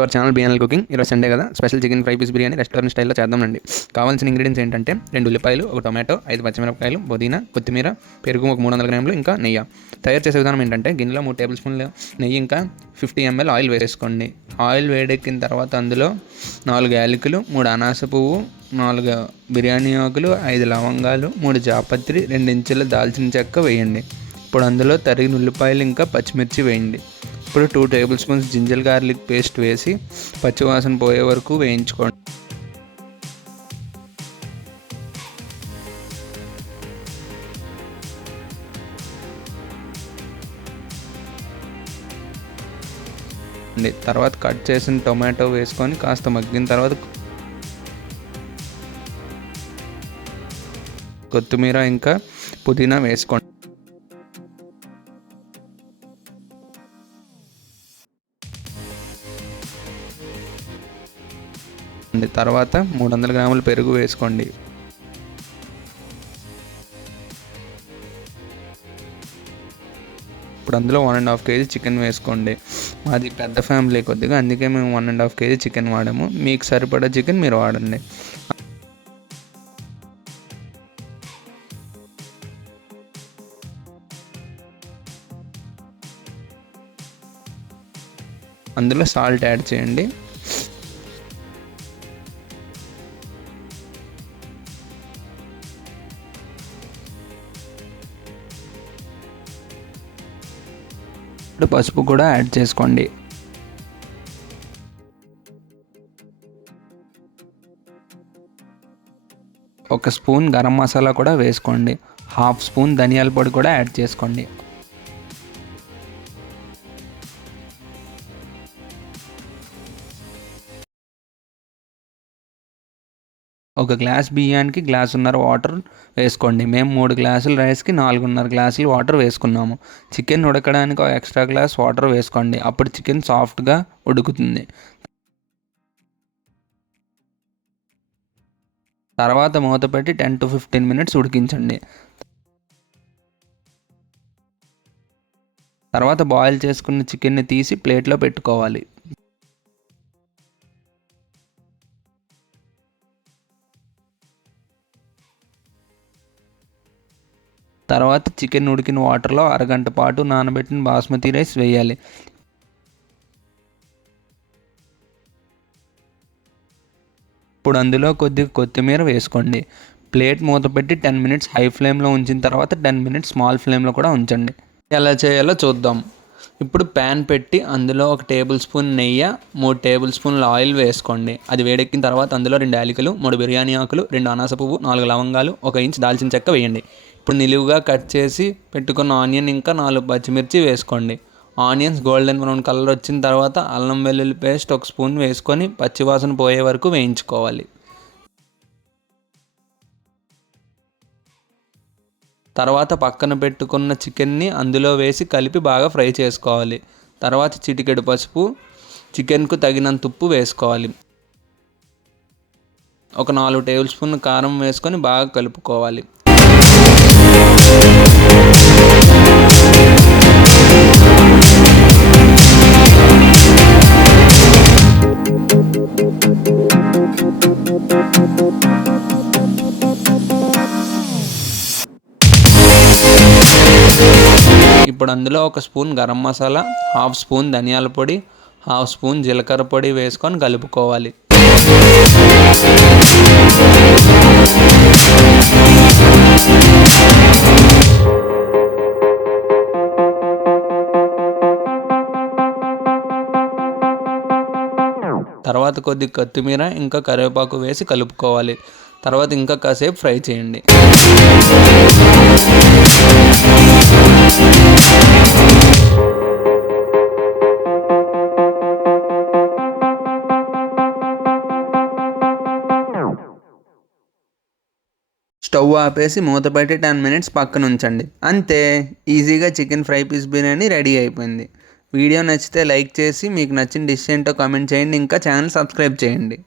Hour channel BNL cooking. ఈరోజు Sunday కదా, special chicken fry piece biryani restaurant స్టైల్లో చేద్దామండి. కావాల్సిన ఇంగ్రీడియంట్స్ ఏంటంటే 2 ఉల్లిపాయలు, 1 టొమాటో, 5 పచ్చిమిరపకాయలు, పుదీనా, కొత్తిమీర, పెరుగు ఒక 300 గ్రాములు, ఇంకా నెయ్యి. తయారు చేసే విధానం ఏంటంటే గిన్నెలో 3 టేబుల్ స్పూన్లు నెయ్యి ఇంకా 50 ml ఆయిల్ వేసుకోండి. ఆయిల్ వేడెక్కిన తర్వాత అందులో 4 యాలకులు, 3 అనాస పువ్వు, 4 బిర్యానీ ఆకులు, 5 లవంగాలు, 3 జాపత్రి, 2 ఇంచుల దాల్చిన చెక్క వేయండి. ఇప్పుడు అందులో తరిగిన ఉల్లిపాయలు ఇంకా పచ్చిమిర్చి వేయండి. ఇప్పుడు 2 tablespoons ginger garlic paste వేసి పచ్చివాసన పోయే వరకు వేయించుకోండి. తర్వాత కట్ చేసిన టొమాటో వేసుకొని కాస్త మగ్గిన తర్వాత కొత్తిమీర ఇంకా పుదీనా వేసుకోండి. తర్వాత 300 గ్రాముల పెరుగు వేసుకోండి. ఇప్పుడు అందులో 1.5 kg చికెన్ వేసుకోండి. మాది పెద్ద ఫ్యామిలీ కొద్దిగా, అందుకే మేము 1.5 kg చికెన్ వాడాము. మీకు సరిపడా చికెన్ మీరు వాడండి. అందులో సాల్ట్ యాడ్ చేయండి. ఇప్పుడు పసుపు కూడా యాడ్ చేసుకోండి. ఒక స్పూన్ గరం మసాలా కూడా వేసుకోండి. 1/2 స్పూన్ ధనియాల పొడి కూడా యాడ్ చేసుకోండి. ఒక గ్లాస్ బియ్యానికి గ్లాసున్నర వాటర్ వేసుకోండి. మేము 3 గ్లాసుల రైస్కి 4.5 గ్లాసులు వాటర్ వేసుకున్నాము. చికెన్ ఉడకడానికి ఒక ఎక్స్ట్రా గ్లాస్ వాటర్ వేసుకోండి. అప్పుడు చికెన్ సాఫ్ట్గా ఉడుకుతుంది. తర్వాత మూత పెట్టి 10 to 15 మినిట్స్ ఉడికించండి. తర్వాత బాయిల్ చేసుకున్న చికెన్ని తీసి ప్లేట్లో పెట్టుకోవాలి. తర్వాత చికెన్ ఉడికిన వాటర్లో అరగంట పాటు నానబెట్టిన బాస్మతి రైస్ వేయాలి. ఇప్పుడు అందులో కొద్దిగా కొత్తిమీర వేసుకోండి. ప్లేట్ మూత పెట్టి 10 మినిట్స్ హై ఫ్లేమ్లో ఉంచిన తర్వాత 10 మినిట్స్ స్మాల్ ఫ్లేమ్లో కూడా ఉంచండి. ఎలా చేయాలో చూద్దాం. ఇప్పుడు ప్యాన్ పెట్టి అందులో 1 టేబుల్ స్పూన్ నెయ్యి, 3 టేబుల్ స్పూన్ల ఆయిల్ వేసుకోండి. అది వేడెక్కిన తర్వాత అందులో 2 యాలకులు, 3 బిర్యానీ ఆకులు, 2 అనాస పువ్వు, 4 లవంగాలు, 1 ఇంచ్ దాల్చిన చెక్క వేయండి. ఇప్పుడు నిలువుగా కట్ చేసి పెట్టుకున్న ఆనియన్ ఇంకా 4 పచ్చిమిర్చి వేసుకోండి. ఆనియన్స్ గోల్డెన్ బ్రౌన్ కలర్ వచ్చిన తర్వాత అల్లం వెల్లుల్లి పేస్ట్ 1 స్పూన్ వేసుకొని పచ్చివాసన పోయే వరకు వేయించుకోవాలి. తర్వాత పక్కన పెట్టుకున్న చికెన్ని అందులో వేసి కలిపి బాగా ఫ్రై చేసుకోవాలి. తర్వాత చిటికెడు పసుపు, చికెన్కు తగినంత ఉప్పు వేసుకోవాలి. ఒక 4 టేబుల్ స్పూన్ కారం వేసుకొని బాగా కలుపుకోవాలి. ఇప్పుడు అందులో 1 స్పూన్ గరం మసాలా, 1/2 స్పూన్ ధనియాల పొడి, 1/2 స్పూన్ జీలకర్ర పొడి వేసుకొని కలుపుకోవాలి. తర్వాత కొద్ది కొత్తిమీర ఇంకా కరివేపాకు వేసి కలుపుకోవాలి. తర్వాత ఇంకా కాసేపు ఫ్రై చేయండి. స్టవ్ ఆపేసి మూత పెట్టి 10 మినిట్స్ పక్కన ఉంచండి. అంతే, ఈజీగా chicken fry piece biryani ready అయిపోయింది. వీడియో నచ్చితే లైక్ చేసి మీకు నచ్చిన డిష్ ఏంటో కామెంట్ చేయండి. ఇంకా ఛానల్ సబ్స్క్రైబ్ చేయండి.